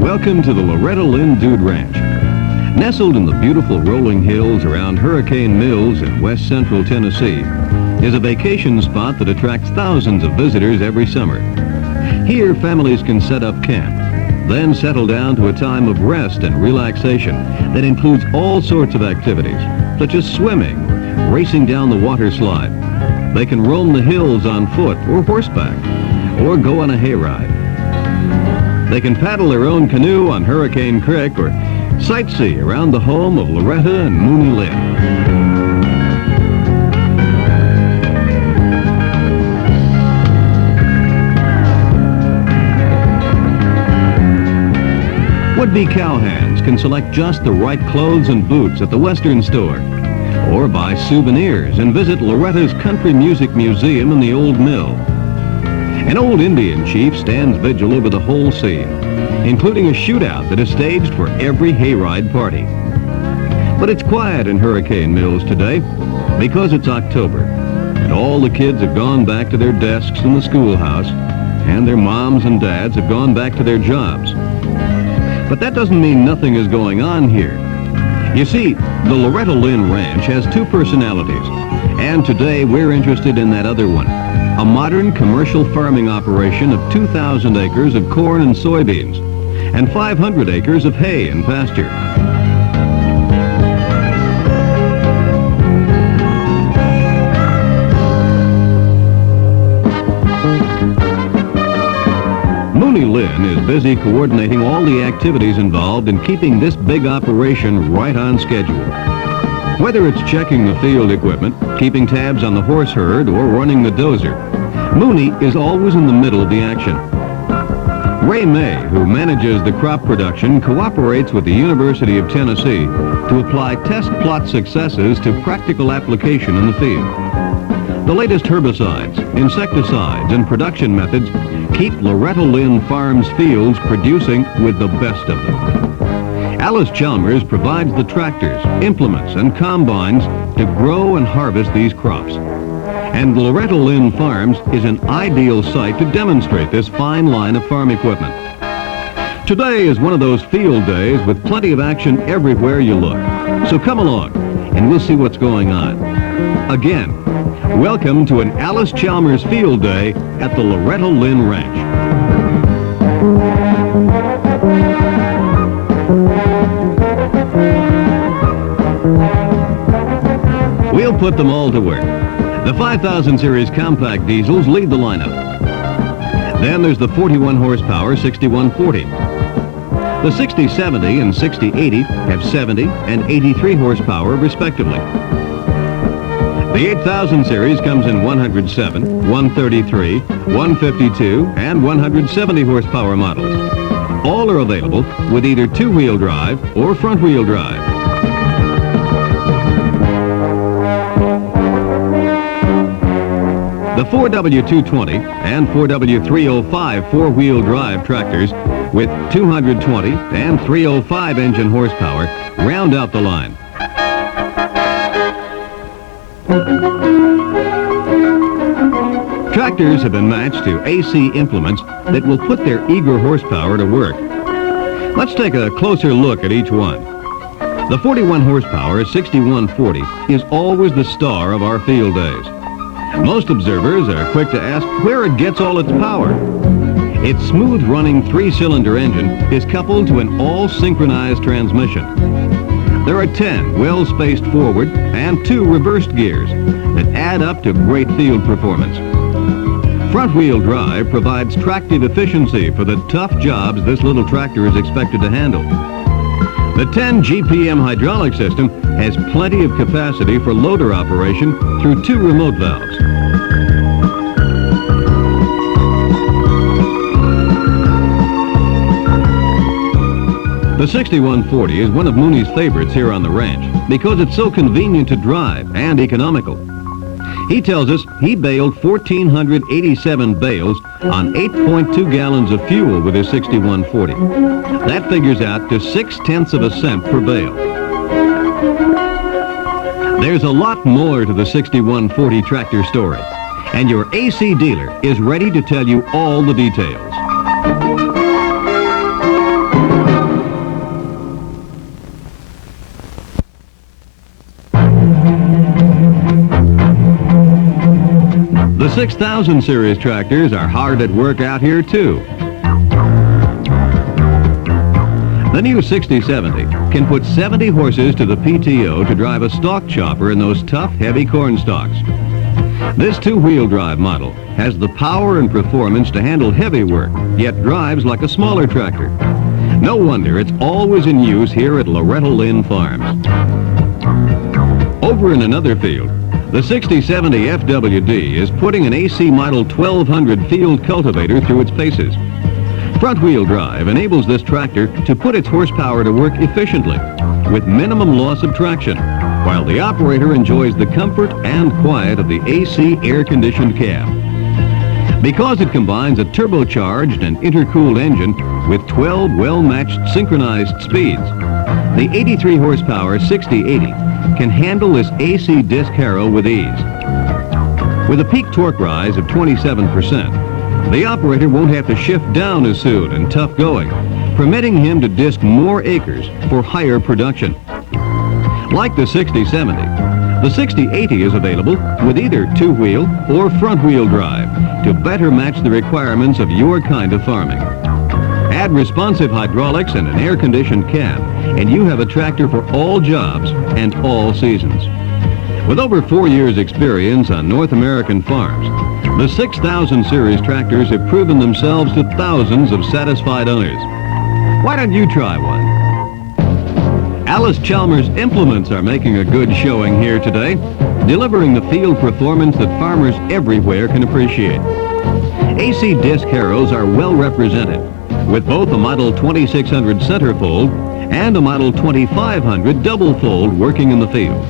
Welcome to the Loretta Lynn Dude Ranch. Nestled in the beautiful rolling hills around Hurricane Mills in west central Tennessee is a vacation spot that attracts thousands of visitors every summer. Here, families can set up camp, then settle down to a time of rest and relaxation that includes all sorts of activities, such as swimming, racing down the water slide. They can roam the hills on foot or horseback, or go on a hayride. They can paddle their own canoe on Hurricane Creek or sightsee around the home of Loretta and Mooney Lynn. Would-be cowhands can select just the right clothes and boots at the Western store, or buy souvenirs and visit Loretta's Country Music Museum in the Old Mill. An old Indian chief stands vigil over the whole scene, including a shootout that is staged for every hayride party. But it's quiet in Hurricane Mills today because it's October, and all the kids have gone back to their desks in the schoolhouse, and their moms and dads have gone back to their jobs. But that doesn't mean nothing is going on here. You see, the Loretta Lynn Ranch has two personalities, and today we're interested in that other one. A modern commercial farming operation of 2,000 acres of corn and soybeans and 500 acres of hay and pasture. Mooney Lynn is busy coordinating all the activities involved in keeping this big operation right on schedule. Whether it's checking the field equipment, keeping tabs on the horse herd, or running the dozer, Mooney is always in the middle of the action. Ray May, who manages the crop production, cooperates with the University of Tennessee to apply test plot successes to practical application in the field. The latest herbicides, insecticides, and production methods keep Loretta Lynn Farms fields producing with the best of them. Allis Chalmers provides the tractors, implements, and combines to grow and harvest these crops. And Loretta Lynn Farms is an ideal site to demonstrate this fine line of farm equipment. Today is one of those field days with plenty of action everywhere you look. So come along, and we'll see what's going on. Again, welcome to an Allis Chalmers Field Day at the Loretta Lynn Ranch. We'll put them all to work. The 5000 series compact diesels lead the lineup. Then there's the 41 horsepower 6140. The 6070 and 6080 have 70 and 83 horsepower respectively. The 8000 series comes in 107, 133, 152, and 170 horsepower models. All are available with either two-wheel drive or front-wheel drive. The 4W220 and 4W305 four-wheel drive tractors with 220 and 305 engine horsepower round out the line. Tractors have been matched to AC implements that will put their eager horsepower to work. Let's take a closer look at each one. The 41 horsepower 6140 is always the star of our field days. Most observers are quick to ask where it gets all its power. Its smooth-running three-cylinder engine is coupled to an all-synchronized transmission. There are 10 well-spaced forward and 2 reversed gears that add up to great field performance. Front-wheel drive provides tractive efficiency for the tough jobs this little tractor is expected to handle. The 10 GPM hydraulic system has plenty of capacity for loader operation through 2 remote valves. The 6140 is one of Mooney's favorites here on the ranch because it's so convenient to drive and economical. He tells us he baled 1,487 bales on 8.2 gallons of fuel with his 6140. That figures out to 0.6 cents per bale. There's a lot more to the 6140 tractor story, and your AC dealer is ready to tell you all the details. The 6000 series tractors are hard at work out here too. The new 6070 can put 70 horses to the PTO to drive a stalk chopper in those tough, heavy corn stalks. This two-wheel drive model has the power and performance to handle heavy work, yet drives like a smaller tractor. No wonder it's always in use here at Loretta Lynn Farms. Over in another field, the 6070 FWD is putting an AC Model 1200 field cultivator through its paces. Front-wheel drive enables this tractor to put its horsepower to work efficiently with minimum loss of traction, while the operator enjoys the comfort and quiet of the AC air-conditioned cab. Because it combines a turbocharged and intercooled engine with 12 well-matched synchronized speeds, the 83 horsepower 6080 can handle this AC disc harrow with ease. With a peak torque rise of 27%, the operator won't have to shift down as soon and tough going, permitting him to disc more acres for higher production. Like the 6070, the 6080 is available with either two-wheel or front-wheel drive to better match the requirements of your kind of farming. Add responsive hydraulics and an air-conditioned cab, and you have a tractor for all jobs and all seasons. With over 4 years' experience on North American farms, the 6000 series tractors have proven themselves to thousands of satisfied owners. Why don't you try one? Allis Chalmers implements are making a good showing here today, delivering the field performance that farmers everywhere can appreciate. AC disc harrows are well represented, with both a Model 2600 centerfold and a Model 2500 double fold working in the field.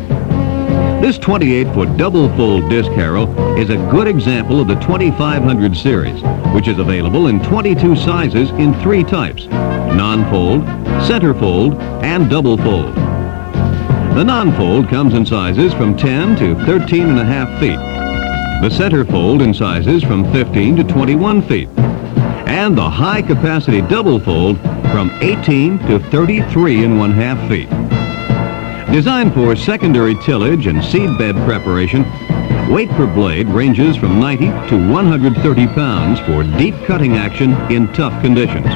This 28-foot double-fold disc harrow is a good example of the 2500 series, which is available in 22 sizes in 3 types: non-fold, centerfold, and double-fold. The non-fold comes in sizes from 10 to 13.5 feet. The centerfold in sizes from 15 to 21 feet. And the high-capacity double-fold from 18 to 33.5 feet. Designed for secondary tillage and seedbed preparation, weight per blade ranges from 90 to 130 pounds for deep cutting action in tough conditions.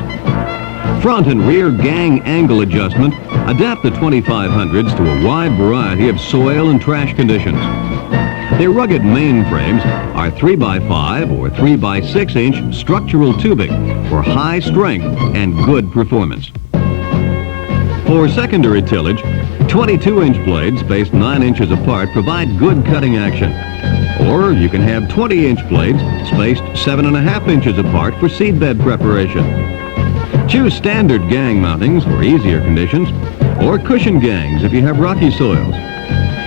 Front and rear gang angle adjustment adapt the 2500s to a wide variety of soil and trash conditions. Their rugged main frames are 3x5 or 3x6 inch structural tubing for high strength and good performance. For secondary tillage, 22-inch blades spaced 9 inches apart provide good cutting action. Or you can have 20-inch blades spaced 7.5 inches apart for seedbed preparation. Choose standard gang mountings for easier conditions, or cushion gangs if you have rocky soils.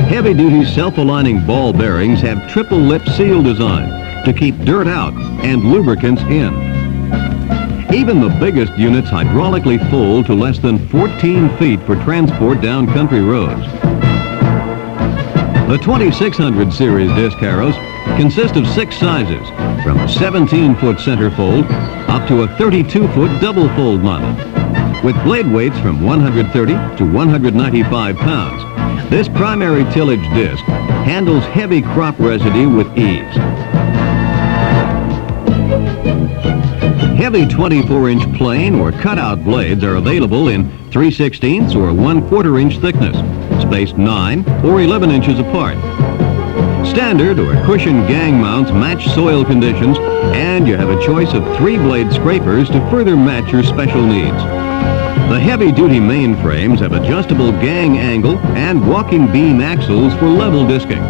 Heavy-duty self-aligning ball bearings have triple lip seal design to keep dirt out and lubricants in. Even the biggest units hydraulically fold to less than 14 feet for transport down country roads. The 2600 series disc harrows consist of 6 sizes, from a 17-foot centerfold up to a 32-foot double-fold model. With blade weights from 130 to 195 pounds, this primary tillage disc handles heavy crop residue with ease. Heavy 24-inch plain or cutout blades are available in 3/16 or 1/4 inch thickness, spaced 9 or 11 inches apart. Standard or cushion gang mounts match soil conditions, and you have a choice of 3-blade scrapers to further match your special needs. The heavy-duty main frames have adjustable gang angle and walking beam axles for level disking.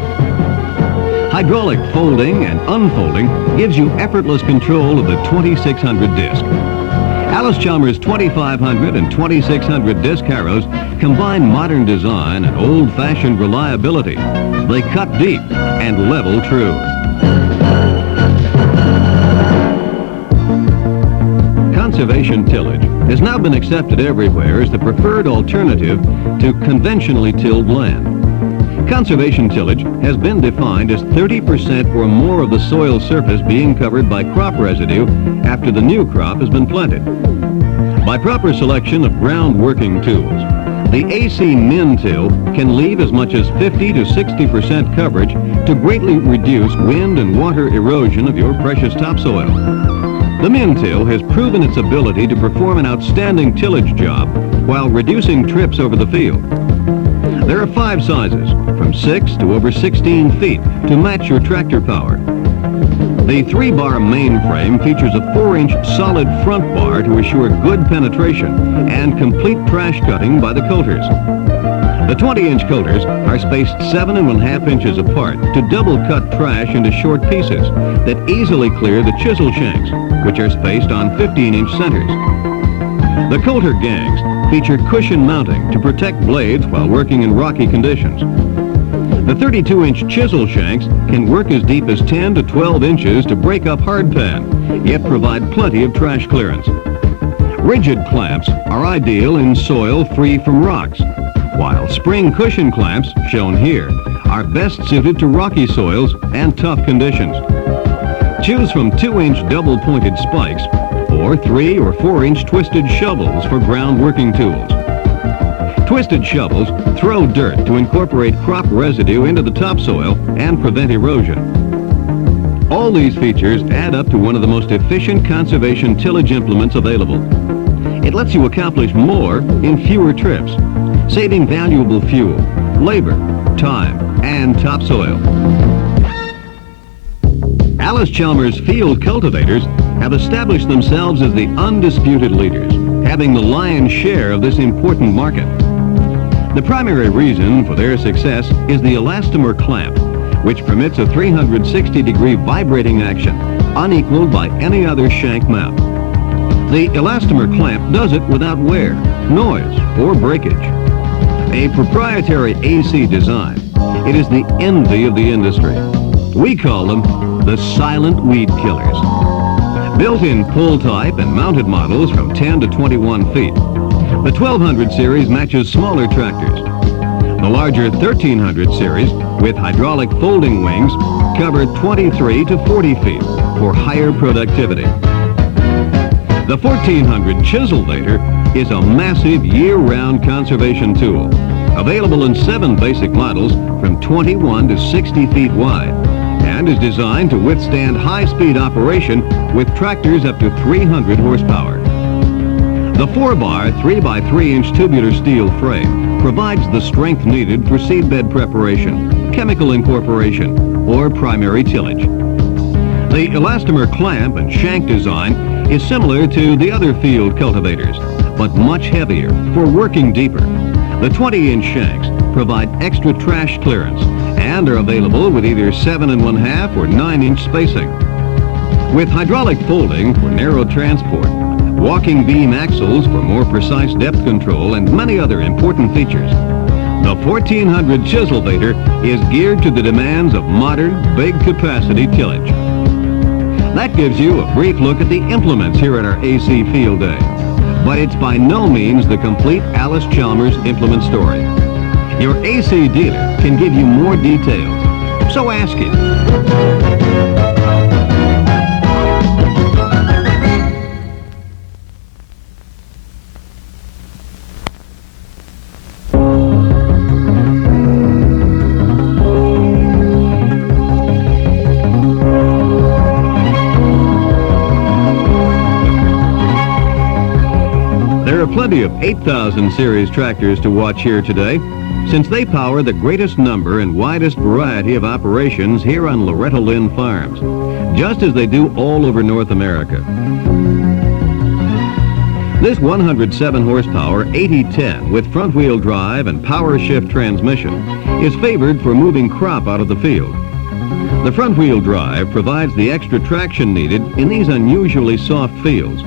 Hydraulic folding and unfolding gives you effortless control of the 2600 disc. Allis Chalmers 2500 and 2600 disc harrows combine modern design and old-fashioned reliability. They cut deep and level true. Conservation tillage has now been accepted everywhere as the preferred alternative to conventionally tilled land. Conservation tillage has been defined as 30% or more of the soil surface being covered by crop residue after the new crop has been planted. By proper selection of ground working tools, the AC Min Till can leave as much as 50 to 60% coverage to greatly reduce wind and water erosion of your precious topsoil. The Min Till has proven its ability to perform an outstanding tillage job while reducing trips over the field. There are 5 sizes, from 6 to over 16 feet, to match your tractor power. The 3-bar main frame features a 4-inch solid front bar to assure good penetration and complete trash cutting by the coulters. The 20-inch coulters are spaced 7½ inches apart to double cut trash into short pieces that easily clear the chisel shanks, which are spaced on 15-inch centers. The coulter gangs feature cushion mounting to protect blades while working in rocky conditions. The 32-inch chisel shanks can work as deep as 10 to 12 inches to break up hardpan, yet provide plenty of trash clearance. Rigid clamps are ideal in soil free from rocks, while spring cushion clamps, shown here, are best suited to rocky soils and tough conditions. Choose from 2-inch double-pointed spikes or 3 or 4-inch twisted shovels for ground working tools. Twisted shovels throw dirt to incorporate crop residue into the topsoil and prevent erosion. All these features add up to one of the most efficient conservation tillage implements available. It lets you accomplish more in fewer trips, saving valuable fuel, labor, time, and topsoil. Allis Chalmers field cultivators have established themselves as the undisputed leaders, having the lion's share of this important market. The primary reason for their success is the elastomer clamp, which permits a 360-degree vibrating action, unequaled by any other shank mount. The elastomer clamp does it without wear, noise, or breakage. A proprietary AC design, it is the envy of the industry. We call them the silent weed killers. Built in pull type and mounted models from 10 to 21 feet, the 1200 series matches smaller tractors. The larger 1300 series with hydraulic folding wings cover 23 to 40 feet for higher productivity. The 1400 Chiselvator is a massive year-round conservation tool, available in 7 basic models from 21 to 60 feet wide, and is designed to withstand high-speed operation with tractors up to 300 horsepower. The 4-bar 3x3-inch tubular steel frame provides the strength needed for seedbed preparation, chemical incorporation, or primary tillage. The elastomer clamp and shank design is similar to the other field cultivators, but much heavier for working deeper. The 20-inch shanks provide extra trash clearance and are available with either 7½ or 9-inch spacing. With hydraulic folding for narrow transport, walking beam axles for more precise depth control, and many other important features, the 1400 Chiselvator is geared to the demands of modern, big-capacity tillage. That gives you a brief look at the implements here at our AC Field Day. But it's by no means the complete Allis Chalmers implement story. Your AC dealer can give you more details, so ask him. There are plenty of 8000 series tractors to watch here today, since they power the greatest number and widest variety of operations here on Loretta Lynn farms, just as they do all over North America. This 107 horsepower 8010 with front-wheel drive and power shift transmission is favored for moving crop out of the field. The front-wheel drive provides the extra traction needed in these unusually soft fields,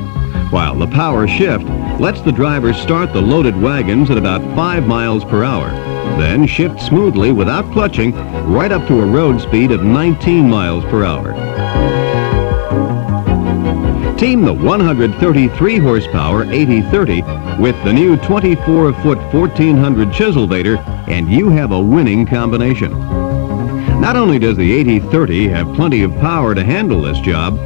while the power shift lets the driver start the loaded wagons at about 5 miles per hour, then shift smoothly without clutching right up to a road speed of 19 miles per hour. Team the 133 horsepower 8030 with the new 24-foot 1400 Chiselvator and you have a winning combination. Not only does the 8030 have plenty of power to handle this job,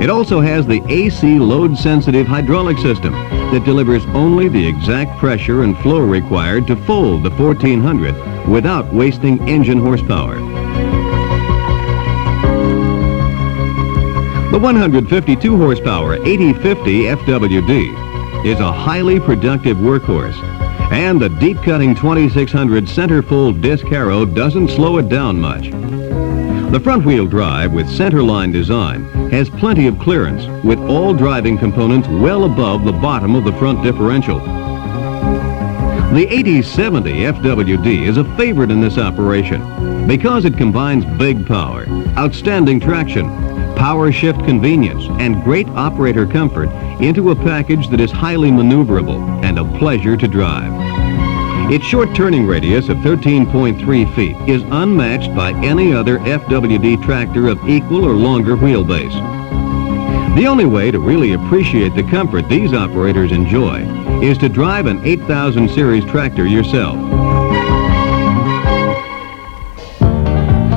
it also has the AC load-sensitive hydraulic system that delivers only the exact pressure and flow required to fold the 1400 without wasting engine horsepower. The 152 horsepower 8050 FWD is a highly productive workhorse, and the deep-cutting 2600 center-fold disc harrow doesn't slow it down much. The front-wheel drive with centerline design has plenty of clearance, with all driving components well above the bottom of the front differential. The 8070 FWD is a favorite in this operation because it combines big power, outstanding traction, power shift convenience, and great operator comfort into a package that is highly maneuverable and a pleasure to drive. Its short turning radius of 13.3 feet is unmatched by any other FWD tractor of equal or longer wheelbase. The only way to really appreciate the comfort these operators enjoy is to drive an 8000 series tractor yourself.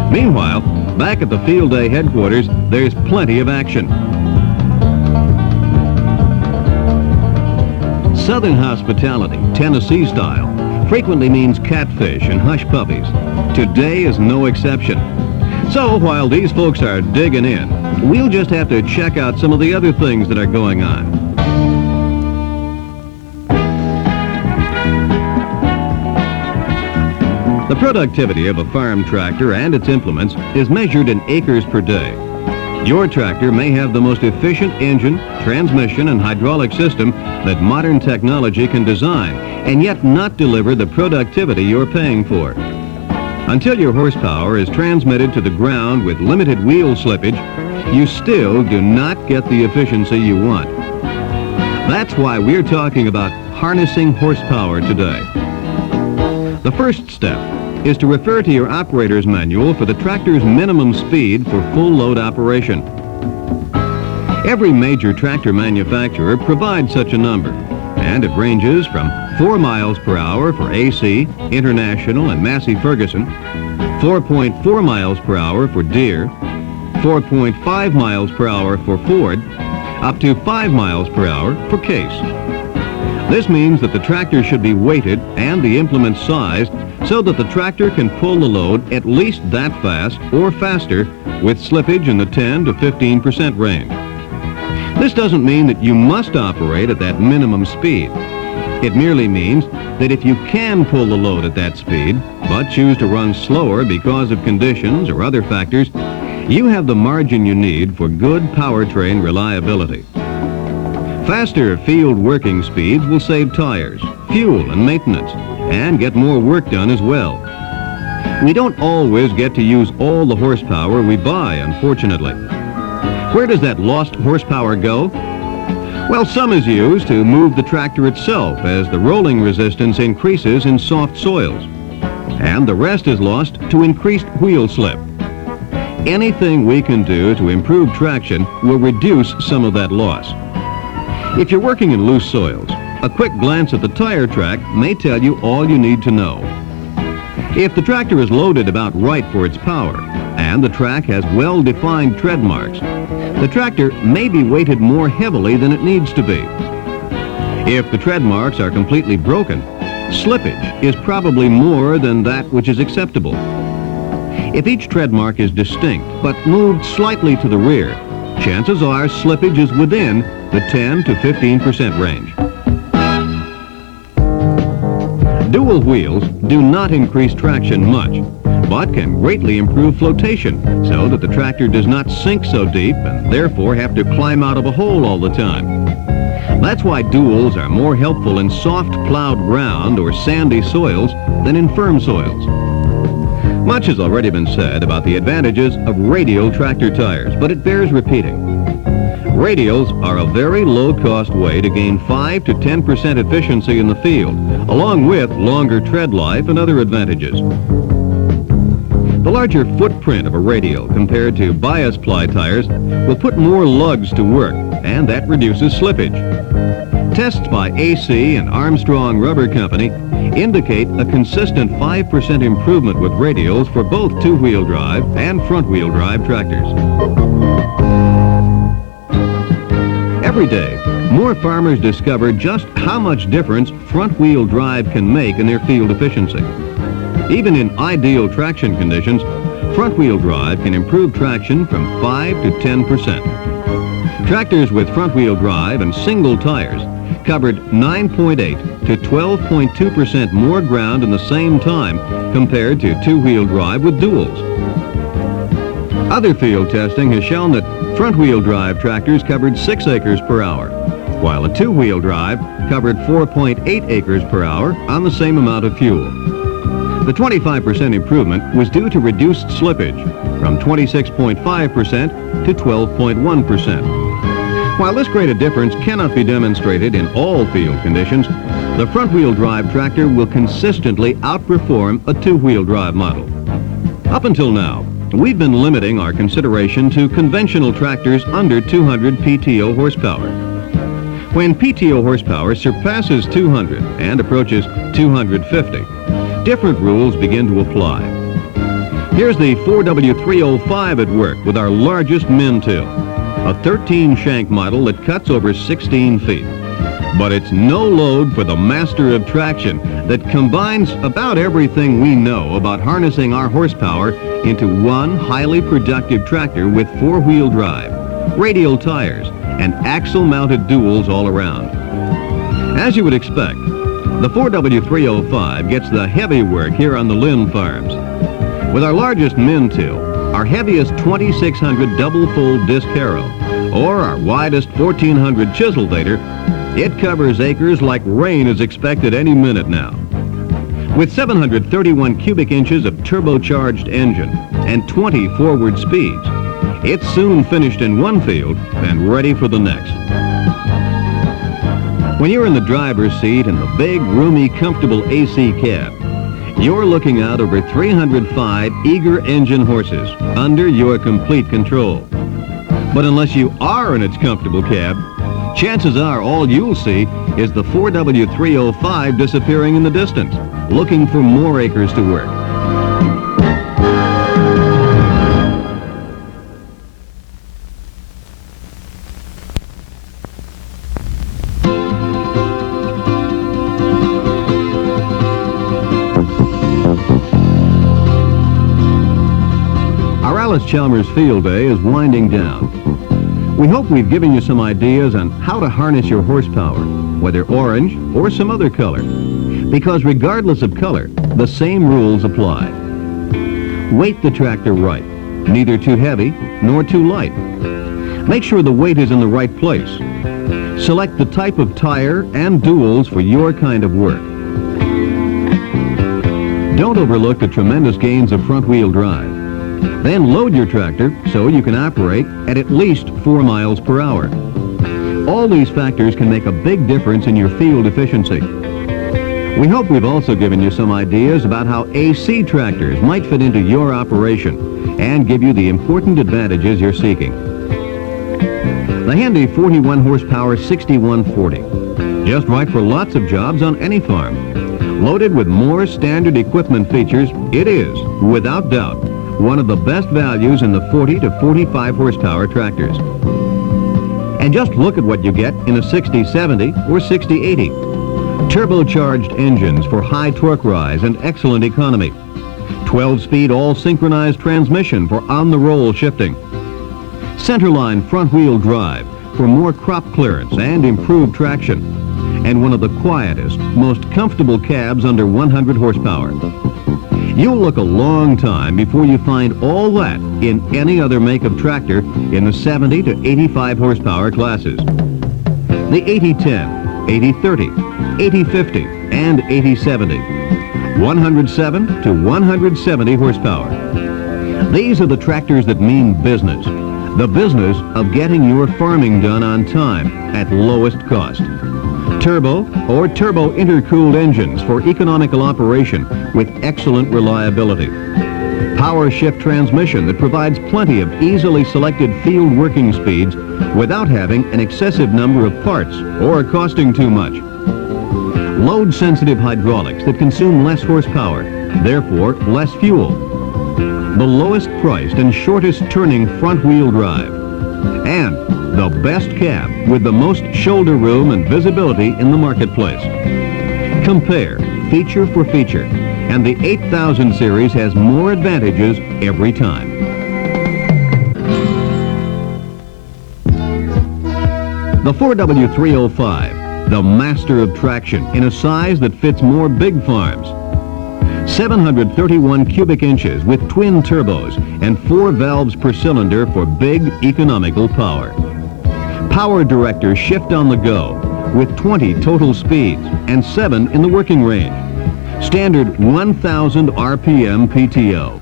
Meanwhile, back at the field day headquarters, there's plenty of action. Southern hospitality, Tennessee style, frequently means catfish and hush puppies. Today is no exception. So while these folks are digging in, we'll just have to check out some of the other things that are going on. The productivity of a farm tractor and its implements is measured in acres per day. Your tractor may have the most efficient engine, transmission, and hydraulic system that modern technology can design, and yet not deliver the productivity you're paying for. Until your horsepower is transmitted to the ground with limited wheel slippage, you still do not get the efficiency you want. That's why we're talking about harnessing horsepower today. The first step is to refer to your operator's manual for the tractor's minimum speed for full load operation. Every major tractor manufacturer provides such a number, and it ranges from 4 miles per hour for AC, International, and Massey Ferguson, 4.4 miles per hour for Deere, 4.5 miles per hour for Ford, up to 5 miles per hour for Case. This means that the tractor should be weighted and the implement sized so that the tractor can pull the load at least that fast or faster with slippage in the 10 to 15% range. This doesn't mean that you must operate at that minimum speed. It merely means that if you can pull the load at that speed, but choose to run slower because of conditions or other factors, you have the margin you need for good powertrain reliability. Faster field working speeds will save tires, fuel, and maintenance, and get more work done as well. We don't always get to use all the horsepower we buy, unfortunately. Where does that lost horsepower go? Well, some is used to move the tractor itself as the rolling resistance increases in soft soils, and the rest is lost to increased wheel slip. Anything we can do to improve traction will reduce some of that loss. If you're working in loose soils, a quick glance at the tire track may tell you all you need to know. If the tractor is loaded about right for its power, and the track has well-defined tread marks, the tractor may be weighted more heavily than it needs to be. If the tread marks are completely broken, slippage is probably more than that which is acceptable. If each tread mark is distinct but moved slightly to the rear, chances are slippage is within the 10 to 15% range. Dual wheels do not increase traction much, but can greatly improve flotation so that the tractor does not sink so deep and therefore have to climb out of a hole all the time. That's why duals are more helpful in soft plowed ground or sandy soils than in firm soils. Much has already been said about the advantages of radial tractor tires, but it bears repeating. Radials are a very low-cost way to gain 5 to 10% efficiency in the field, along with longer tread life and other advantages. The larger footprint of a radial compared to bias ply tires will put more lugs to work, and that reduces slippage. Tests by AC and Armstrong Rubber Company indicate a consistent 5% improvement with radials for both two-wheel drive and front-wheel drive tractors. Every day, more farmers discover just how much difference front-wheel drive can make in their field efficiency. Even in ideal traction conditions, front-wheel drive can improve traction from 5 to 10%. Tractors with front-wheel drive and single tires covered 9.8 to 12.2% more ground in the same time compared to two-wheel drive with duals. Other field testing has shown that front-wheel drive tractors covered 6 acres per hour, while a two-wheel drive covered 4.8 acres per hour on the same amount of fuel. The 25% improvement was due to reduced slippage from 26.5% to 12.1%. While this great a difference cannot be demonstrated in all field conditions, the front-wheel drive tractor will consistently outperform a two-wheel drive model. Up until now, we've been limiting our consideration to conventional tractors under 200 PTO horsepower. When PTO horsepower surpasses 200 and approaches 250, different rules begin to apply. Here's the 4W305 at work with our largest min-till, a 13-shank model that cuts over 16 feet. But it's no load for the master of traction that combines about everything we know about harnessing our horsepower into one highly productive tractor with four-wheel drive, radial tires, and axle-mounted duals all around. As you would expect, the 4W305 gets the heavy work here on the Lynn farms. With our largest min-till, our heaviest 2600 double-fold disc harrow, or our widest 1400 chisel dater, it covers acres like rain is expected any minute now. With 731 cubic inches of turbocharged engine and 20 forward speeds, it's soon finished in one field and ready for the next. When you're in the driver's seat in the big, roomy, comfortable AC cab, you're looking out over 305 eager engine horses under your complete control. But unless you are in its comfortable cab, chances are all you'll see is the 4W305 disappearing in the distance, looking for more acres to work. Allis Chalmers Field Day is winding down. We hope we've given you some ideas on how to harness your horsepower, whether orange or some other color, because regardless of color, the same rules apply. Weight the tractor right, neither too heavy nor too light. Make sure the weight is in the right place. Select the type of tire and duals for your kind of work. Don't overlook the tremendous gains of front-wheel drive. Then load your tractor so you can operate at least 4 miles per hour. All these factors can make a big difference in your field efficiency. We hope we've also given you some ideas about how AC tractors might fit into your operation and give you the important advantages you're seeking. The handy 41 horsepower 6140, just right for lots of jobs on any farm. Loaded with more standard equipment features, it is, without doubt, one of the best values in the 40 to 45 horsepower tractors. And just look at what you get in a 6070 or 6080. Turbocharged engines for high torque rise and excellent economy. 12-speed all-synchronized transmission for on-the-roll shifting. Centerline front-wheel drive for more crop clearance and improved traction. And one of the quietest, most comfortable cabs under 100 horsepower. You'll look a long time before you find all that in any other make of tractor in the 70 to 85 horsepower classes. The 8010, 8030, 8050, and 8070. 107 to 170 horsepower. These are the tractors that mean business. The business of getting your farming done on time at lowest cost. Turbo or turbo intercooled engines for economical operation with excellent reliability. Power shift transmission that provides plenty of easily selected field working speeds without having an excessive number of parts or costing too much. load-sensitive hydraulics that consume less horsepower, therefore less fuel, the lowest priced and shortest turning front-wheel drive, and the best cab with the most shoulder room and visibility in the marketplace. Compare feature for feature, and the 8000 series has more advantages every time. The 4W305, the master of traction in a size that fits more big farms. 731 cubic inches with twin turbos and 4 valves per cylinder for big economical power. Power director shift on the go with 20 total speeds and 7 in the working range. Standard 1000 RPM PTO.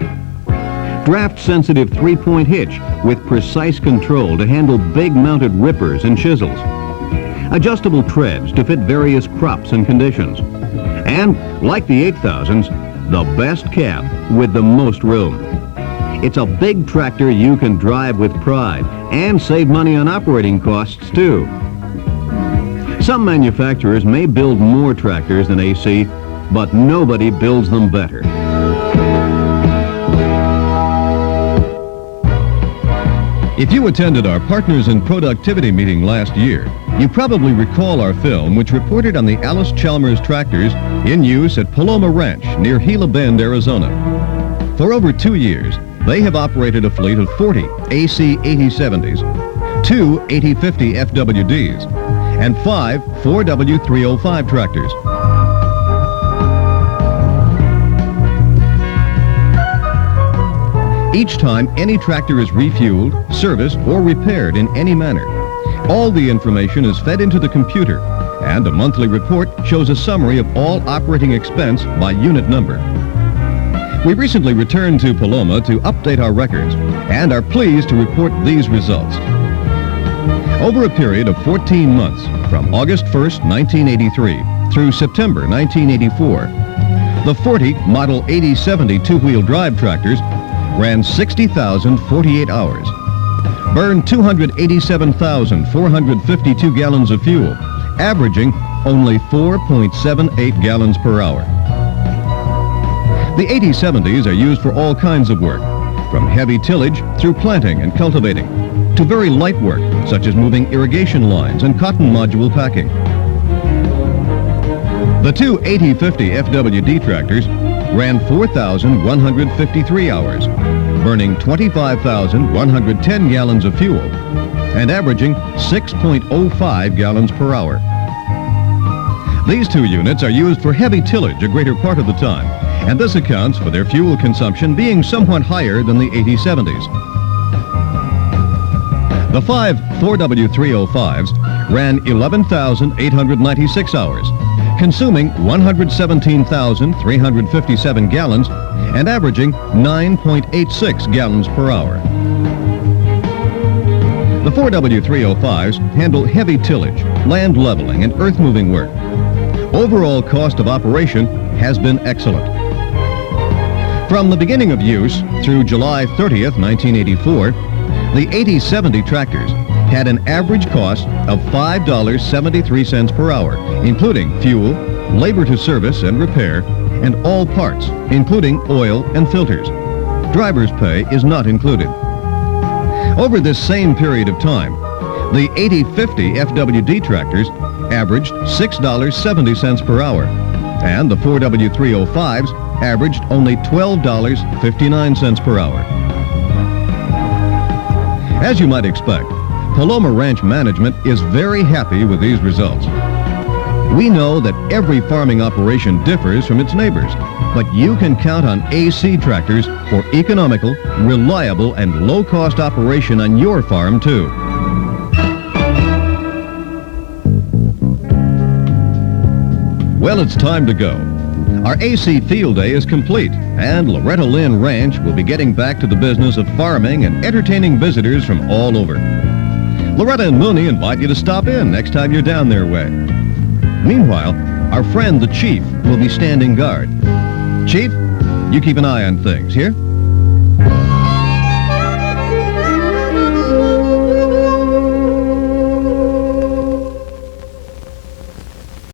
Draft-sensitive 3-point hitch with precise control to handle big mounted rippers and chisels. Adjustable treads to fit various crops and conditions. And, like the 8000s, the best cab with the most room. It's a big tractor you can drive with pride and save money on operating costs, too. Some manufacturers may build more tractors than AC, but nobody builds them better. If you attended our Partners in Productivity meeting last year, you probably recall our film which reported on the Allis Chalmers tractors in use at Paloma Ranch near Gila Bend, Arizona. For over 2 years, they have operated a fleet of 40 AC 8070s, 2 8050 FWDs, and 5 4W305 tractors. Each time any tractor is refueled, serviced, or repaired in any manner, all the information is fed into the computer, and a monthly report shows a summary of all operating expense by unit number. We recently returned to Paloma to update our records and are pleased to report these results. Over a period of 14 months, from August 1st, 1983 through September 1984, the 40 Model 8070 two-wheel drive tractors ran 60,048 hours, burned 287,452 gallons of fuel, averaging only 4.78 gallons per hour. The 8070s are used for all kinds of work, from heavy tillage through planting and cultivating, to very light work, such as moving irrigation lines and cotton module packing. The two 8050 FWD tractors ran 4,153 hours, burning 25,110 gallons of fuel, and averaging 6.05 gallons per hour. These two units are used for heavy tillage a greater part of the time, and this accounts for their fuel consumption being somewhat higher than the 8070s. The 5 4W305s ran 11,896 hours, consuming 117,357 gallons and averaging 9.86 gallons per hour. The 4W305s handle heavy tillage, land leveling, and earth moving work. Overall cost of operation has been excellent. From the beginning of use through July 30th, 1984, the 8070 tractors had an average cost of $5.73 per hour, including fuel, labor to service and repair, and all parts, including oil and filters. Driver's pay is not included. Over this same period of time, the 8050 FWD tractors averaged $6.70 per hour, and the 4W305s averaged only $12.59 per hour. As you might expect, Paloma Ranch management is very happy with these results. We know that every farming operation differs from its neighbors, but you can count on AC tractors for economical, reliable, and low-cost operation on your farm, too. Well, it's time to go. Our AC Field Day is complete, and Loretta Lynn Ranch will be getting back to the business of farming and entertaining visitors from all over. Loretta and Mooney invite you to stop in next time you're down their way. Meanwhile, our friend the Chief will be standing guard. Chief, you keep an eye on things, here?